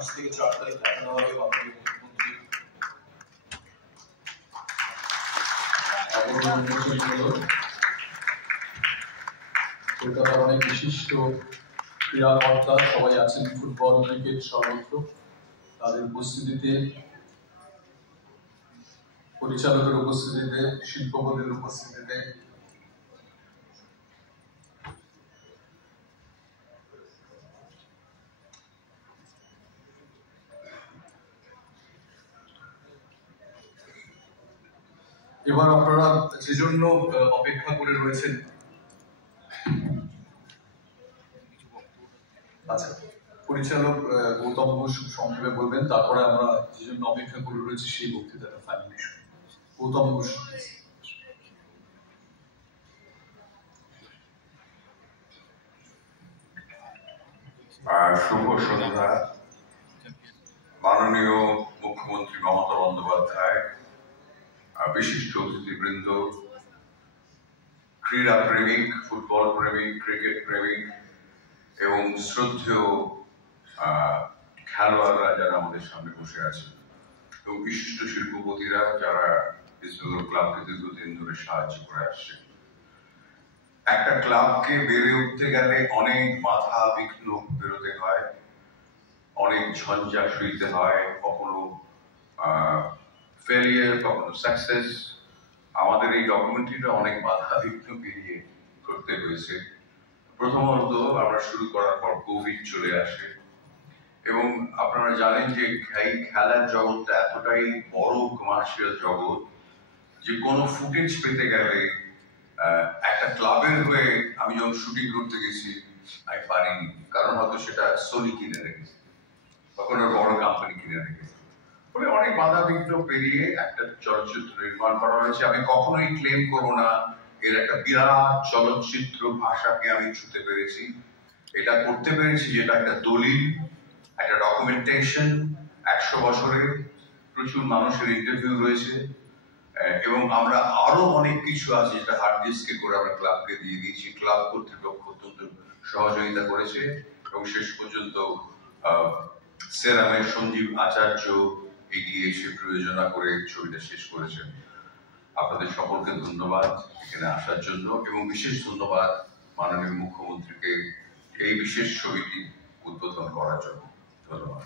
5 থেকে 4 তারিখ দেখানো হবে মাননীয় মুখ্যমন্ত্রী কলকাতার অনেক বিশিষ্ট ক্রীড়াকর্তা সবাই আছেন, ফুটবল, ক্রিকেট সর্বত্র। তাদের উপস্থিতিতে, পরিচালকের উপস্থিতিতে, শিল্পপতির উপস্থিতিতে এবার আপনারা যে জন্য অপেক্ষা করে রয়েছেন, আচ্ছা পরিচালক গৌতম ঘোষ সংক্ষেপে বলবেন, তারপরে আমরা যে জন্য অপেক্ষা করে রয়েছি সেই বক্তৃতাটা ফাইনালি শুনব। গৌতম ঘোষ। শুভ সন্ধ্যা। মাননীয় মুখ্যমন্ত্রী মমতা বন্দ্যোপাধ্যায়, বিশিষ্ট অতিথিবৃন্দ, ক্রীড়া প্রেমিক, ফুটবল প্রেমিক, ক্রিকেট প্রেমিক এবং শ্রদ্ধেয় খেলোয়াড়রা যারা আমাদের সামনে বসে আছেন এবং বিশিষ্ট শিল্পপতিরা যারা ইস্টবেঙ্গল ক্লাবকে দীর্ঘদিন ধরে সাহায্য করে আসছেন। একটা ক্লাবকে বেড়ে উঠতে গেলে অনেক বাধা বিঘ্ন বেরোতে হয়, অনেক ঝঞ্ঝা সইতে হয়, কখনো ফেলিয়ার, কখনো সাকসেস। আমাদের এই ডকুমেন্টারিটা অনেক বাধা বিঘ্ন পেরিয়ে করতে হয়েছে। প্রথমত আমরা শুরু করার পর কোভিড চলে আসে এবং আপনারা জানেন যে এই খেলার জগৎটা এতটাই বড় কমার্শিয়াল জগৎ যে কোনো ফুটেজ পেতে গেলে একটা ক্লাবের হয়ে আমি যখন শুটিং করতে গেছি আমি পারিনি, কারণ হয়তো সেটা সোনি কিনে রেখেছে বা কোনো বড় কোম্পানি কিনে রেখেছে। ফলে অনেক বাধা বিঘ্ন পেরিয়ে একটা চলচ্চিত্র নির্মাণ করা হয়েছে। আমি কখনোই ক্লেম করবো না এর একটা বিরাট চলচ্চিত্র ভাষাকে আমি ছুঁতে পেরেছি। এটা করতে পেরেছি যেটা একটা দলিল, একটা ডকুমেন্টেশন, 100 বছরের প্রচুর মানুষের ইন্টারভিউ রয়েছে এবং আমরা আরো অনেক কিছু আছে যেটা হার্ড ডিস্কে করে আমরা ক্লাবকে দিয়ে দিয়েছি। ক্লাব কর্তৃপক্ষ অত্যন্ত সহযোগিতা করেছে এবং শেষ পর্যন্ত সেরামের সঞ্জীব আচার্য এগিয়ে এসে প্রয়োজনা করে ছবিটা শেষ করেছেন। আপনাদের সকলকে ধন্যবাদ এখানে আসার জন্য এবং বিশেষ ধন্যবাদ মাননীয় মুখ্যমন্ত্রীকে এই বিশেষ ছবিটি উদ্বোধন করার জন্য। ধন্যবাদ।